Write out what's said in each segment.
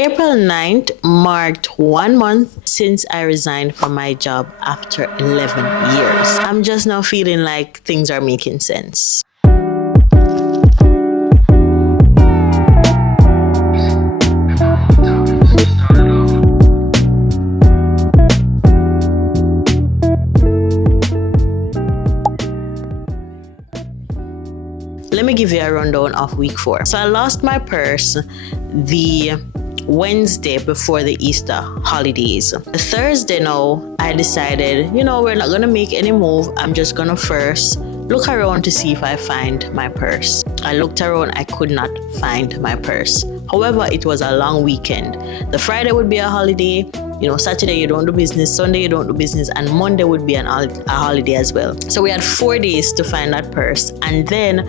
April 9th marked 1 month since I resigned from my job after 11 years. I'm just now feeling like things are making sense. Let me give you a rundown of week 4. So I lost my purse the Wednesday before the Easter holidays. The Thursday now, I decided, we're not gonna make any move. I'm just gonna first look around to see if I find my purse. I looked around, I could not find my purse. However, it was a long weekend. The Friday would be a holiday. Saturday you don't do business, Sunday you don't do business, and Monday would be a holiday as well. So we had 4 days to find that purse. And then,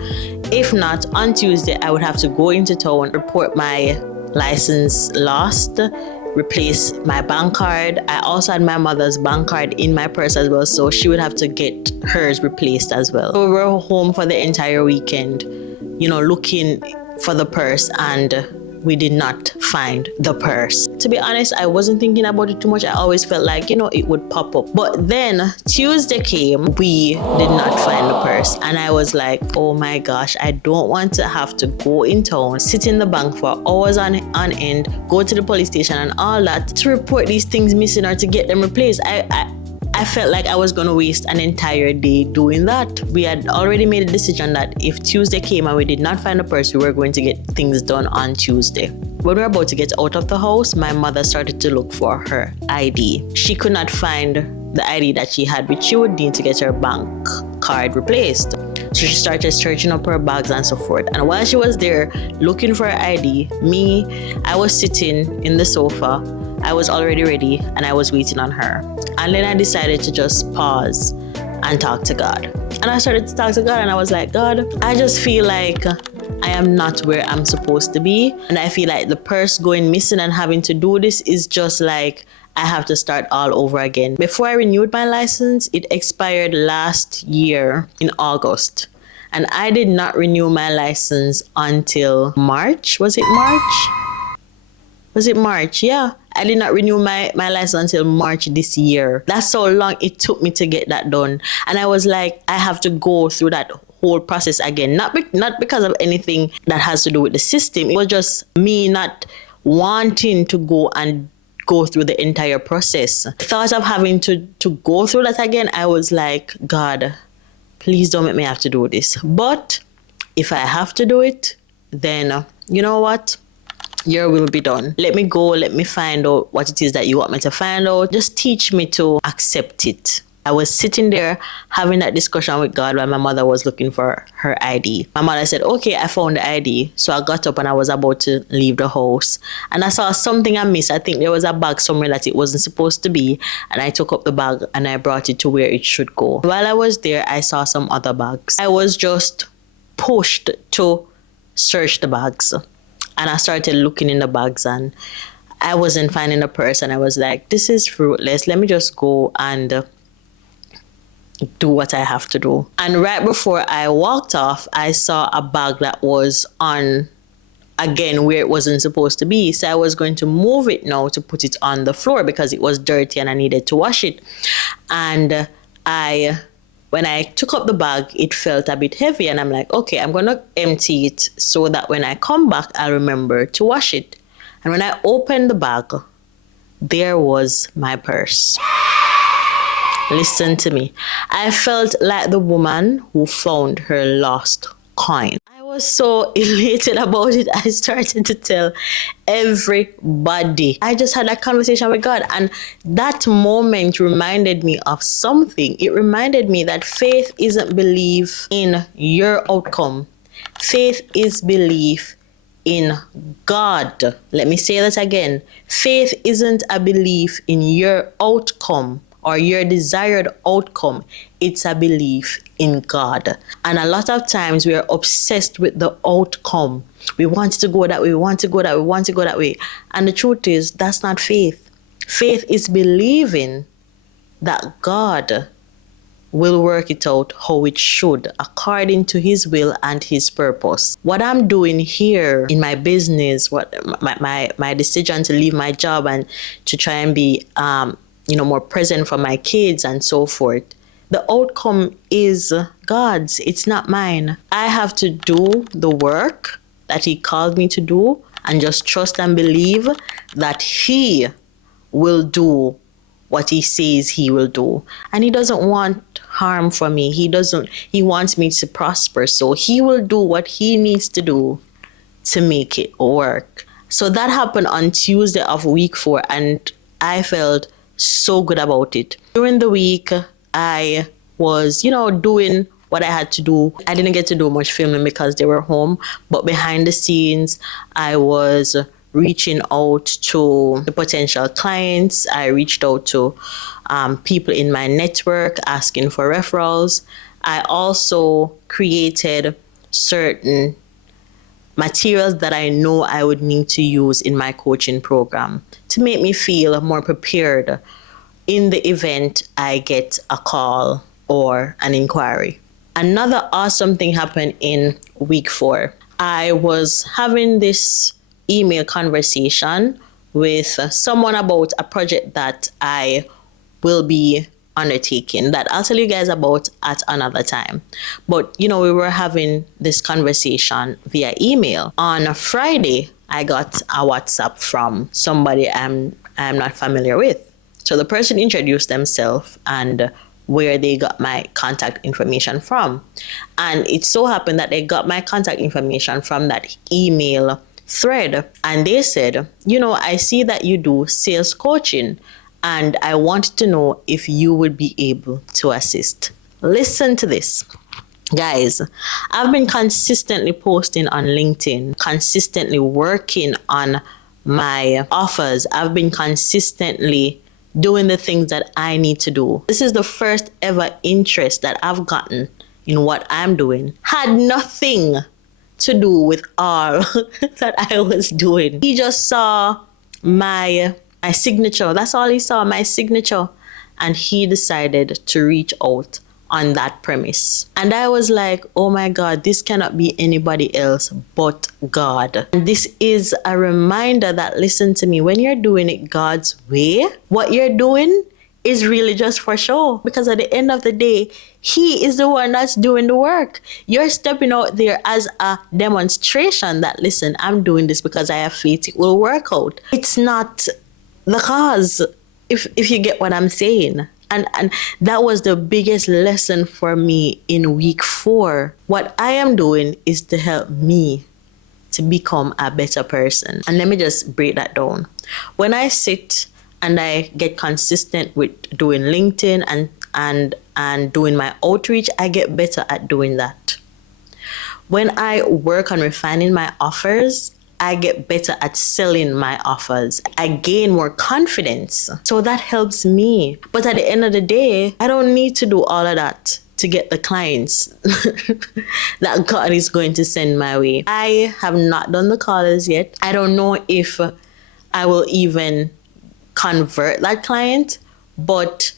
if not, on Tuesday, I would have to go into town, report my license lost, replace my bank card. I also had my mother's bank card in my purse as well, so she would have to get hers replaced as well. So we were home for the entire weekend, looking for the purse, and we did not find the purse. To be honest, I wasn't thinking about it too much. I always felt like, it would pop up. But then Tuesday came, we did not find the purse. And I was like, oh my gosh, I don't want to have to go in town, sit in the bank for hours on end, go to the police station and all that to report these things missing or to get them replaced. I felt like I was going to waste an entire day doing that. We had already made a decision that if Tuesday came and we did not find the purse, we were going to get things done on Tuesday. When we were about to get out of the house, my mother started to look for her ID. She could not find the ID that she had, which she would need to get her bank card replaced. So she started searching up her bags and so forth. And while she was there looking for her ID, I was sitting in the sofa. I was already ready and I was waiting on her. And then I decided to just pause and talk to God. And I started to talk to God and I was like, God, I just feel like I am not where I'm supposed to be. And I feel like the purse going missing and having to do this is just like I have to start all over again. Before I renewed my license, it expired last year in August. And I did not renew my license until March. Was it March? Yeah. I did not renew my license until March this year. That's how long it took me to get that done. And I was like, I have to go through that whole process again. Not because of anything that has to do with the system. It was just me not wanting to go through the entire process. The thought of having to go through that again, I was like, God, please don't make me have to do this. But if I have to do it, then you know what? Your will be done. Let me go. Let me find out what it is that you want me to find out. Just teach me to accept it. I was sitting there having that discussion with God while my mother was looking for her ID. My mother said, okay, I found the ID. So I got up and I was about to leave the house. And I saw something I missed. I think there was a bag somewhere that it wasn't supposed to be. And I took up the bag and I brought it to where it should go. While I was there, I saw some other bags. I was just pushed to search the bags. And I started looking in the bags and I wasn't finding the purse. And I was like, this is fruitless. Let me just go and do what I have to do. And right before I walked off, I saw a bag that was on, again, where it wasn't supposed to be. So I was going to move it now to put it on the floor because it was dirty and I needed to wash it. And when I took up the bag, it felt a bit heavy and I'm like, okay, I'm going to empty it so that when I come back, I'll remember to wash it. And when I opened the bag, there was my purse. Listen to me. I felt like the woman who found her lost coin. I was so elated about it. I started to tell everybody. I just had that conversation with God. And that moment reminded me of something. It reminded me that faith isn't belief in your outcome. Faith is belief in God. Let me say that again. Faith isn't a belief in your outcome or your desired outcome. It's a belief in God. And a lot of times we are obsessed with the outcome. We want to go that way, we want to go that way, we want to go that way. And the truth is, that's not faith. Faith is believing that God will work it out how it should, according to his will and his purpose. What I'm doing here in my business, what my decision to leave my job and to try and be more present for my kids and so forth, the outcome is God's. It's not mine. I have to do the work that he called me to do and just trust and believe that he will do what he says he will do. And he doesn't want harm for me. He wants me to prosper. So he will do what he needs to do to make it work. So that happened on Tuesday of week 4, and I felt so good about it. During the week, I was, doing what I had to do. I didn't get to do much filming because they were home, but behind the scenes, I was reaching out to the potential clients. I reached out to people in my network asking for referrals. I also created certain materials that I know I would need to use in my coaching program to make me feel more prepared in the event I get a call or an inquiry. Another awesome thing happened in week 4. I was having this email conversation with someone about a project that I will be undertaking that I'll tell you guys about at another time. But, we were having this conversation via email. On a Friday, I got a WhatsApp from somebody I'm not familiar with. So the person introduced themselves and where they got my contact information from. And it so happened that they got my contact information from that email thread. And they said, I see that you do sales coaching, and I wanted to know if you would be able to assist. Listen to this. Guys, I've been consistently posting on LinkedIn, consistently working on my offers. I've been consistently doing the things that I need to do. This is the first ever interest that I've gotten in what I'm doing. Had nothing to do with all that I was doing. He just saw my signature. That's all he saw, my signature. And he decided to reach out on that premise. And I was like, oh my God, this cannot be anybody else but God. And this is a reminder that, listen to me, when you're doing it God's way, what you're doing is really just for show. Because at the end of the day, he is the one that's doing the work. You're stepping out there as a demonstration that, listen, I'm doing this because I have faith it will work out. It's not the cause, if you get what I'm saying. And that was the biggest lesson for me in week 4. What I am doing is to help me to become a better person. And let me just break that down. When I sit and I get consistent with doing LinkedIn and doing my outreach, I get better at doing that. When I work on refining my offers, I get better at selling my offers. I gain more confidence. So that helps me. But at the end of the day, I don't need to do all of that to get the clients that God is going to send my way. I have not done the callers yet. I don't know if I will even convert that client, but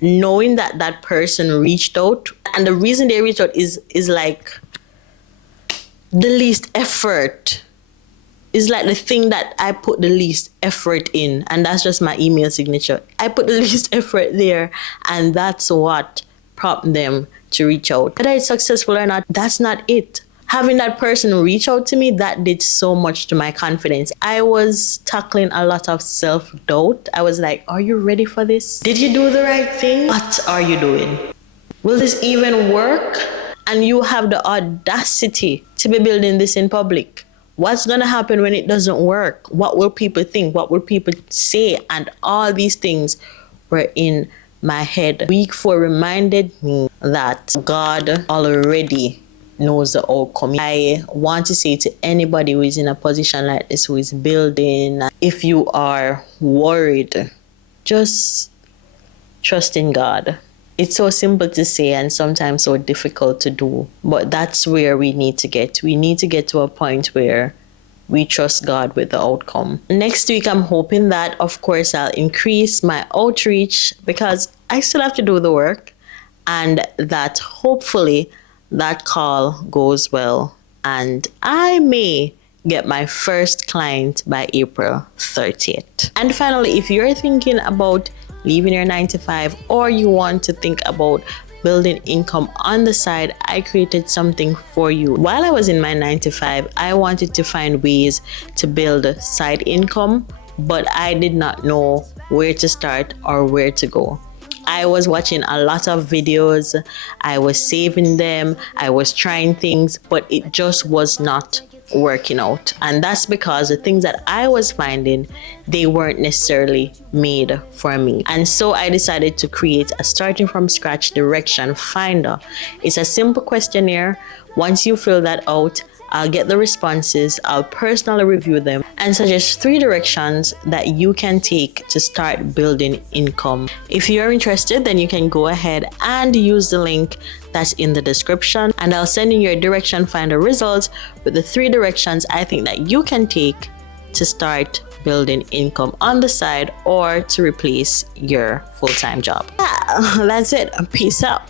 knowing that that person reached out, and the reason they reached out is like the least effort. Is like the thing that I put the least effort in, and that's just my email signature. I put the least effort there, and that's what prompted them to reach out. Whether it's successful or not, that's not it. Having that person reach out to me, that did so much to my confidence. I was tackling a lot of self-doubt. I was like, are you ready for this? Did you do the right thing? What are you doing? Will this even work? And you have the audacity to be building this in public. What's going to happen when it doesn't work? What will people think? What will people say? And all these things were in my head. Week 4 reminded me that God already knows the outcome. I want to say to anybody who is in a position like this, who is building, if you are worried, just trust in God. It's so simple to say and sometimes so difficult to do, but that's where we need to get. We need to get to a point where we trust God with the outcome. Next week, I'm hoping that, of course, I'll increase my outreach because I still have to do the work. and that hopefully that call goes well and I may get my first client by April 30th. And finally, if you're thinking about leaving your 9 to 5 or you want to think about building income on the side, I created something for you. While I was in my 9 to 5, I wanted to find ways to build side income, but I did not know where to start or where to go. I was watching a lot of videos, I was saving them, I was trying things, but it just was not working out. And that's because the things that I was finding, they weren't necessarily made for me. And so I decided to create a starting from scratch direction finder. It's a simple questionnaire. Once you fill that out, I'll get the responses, I'll personally review them and suggest 3 directions that you can take to start building income. If you're interested, then you can go ahead and use the link that's in the description, and I'll send you your direction finder results with the 3 directions I think that you can take to start building income on the side or to replace your full-time job. Yeah, that's it. Peace out.